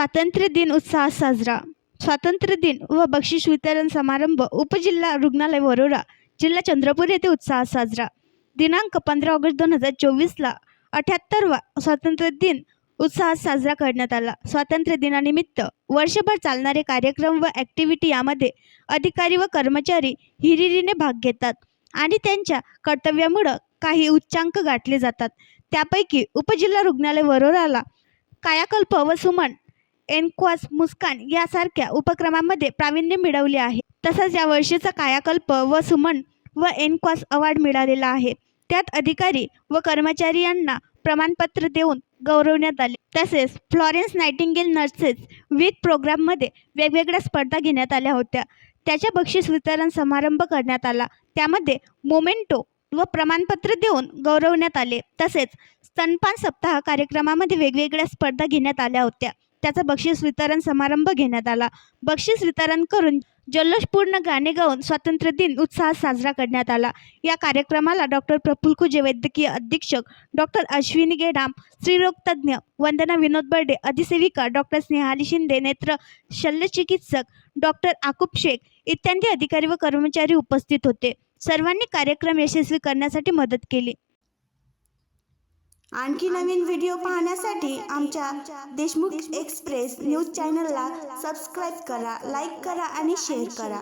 स्वातंत्र्य दिन उत्साहात साजरा. स्वातंत्र्य दिन व बक्षीस वितरण समारंभ उपजिल्हा रुग्णालय वरोरा, जिल्हा चंद्रपूर येथे उत्साहात साजरा. दिनांक 15 ऑगस्ट 2024ला 78वा स्वातंत्र्य दिन उत्साहात साजरा करण्यात आला. स्वातंत्र्य दिनानिमित्त वर्षभर चालणारे कार्यक्रम व ॲक्टिव्हिटी यामध्ये अधिकारी व कर्मचारी हिरिरीने भाग घेतात आणि त्यांच्या कर्तव्यामुळे काही उच्चांक गाठले जातात. त्यापैकी उपजिल्हा रुग्णालय वरोराला कायाकल्प व सुमन एनक्वास मुस्कान यासारख्या उपक्रमांमध्ये प्रावीण्य मिळवले आहे. तसंच या वर्षीचा कायाकल्प व सुमन व एनक्वास अवॉर्ड मिळालेला आहे. त्यात अधिकारी व कर्मचारी यांना प्रमाणपत्र देऊन गौरवण्यात आले. तसेच फ्लॉरेन्स नायटिंगेल नर्सेस वीक प्रोग्राममध्ये वेगवेगळ्या स्पर्धा घेण्यात आल्या होत्या. त्याच्या बक्षीस वितरण समारंभ करण्यात आला. त्यामध्ये मोमेंटो व प्रमाणपत्र देऊन गौरवण्यात आले. तसेच स्तनपान सप्ताह कार्यक्रमामध्ये वेगवेगळ्या स्पर्धा घेण्यात आल्या होत्या. त्याचा बक्षीस वितरण समारंभ घेण्यात आला. बक्षीस वितरण करून जल्लोषपूर्ण गाणे गाऊन स्वातंत्र्य दिन उत्साहात साजरा करण्यात आला. या कार्यक्रमाला डॉक्टर प्रफुल्ल खुजे वैद्यकीय अधीक्षक, डॉक्टर अश्विनी गेडाम स्त्रीरोगतज्ञ, वंदना विनोद बर्डे अधिसेविका, डॉक्टर स्नेहाली शिंदे नेत्र शल्यचिकित्सक, डॉक्टर आकुब शेख इत्यादी अधिकारी व कर्मचारी उपस्थित होते. सर्वांनी कार्यक्रम यशस्वी करण्यासाठी मदत केली. आणखी नवीन व्हिडिओ पाहण्यासाठी आमच्या देशमुख एक्सप्रेस न्यूज चॅनलला सबस्क्राईब करा, लाईक करा आणि शेअर करा.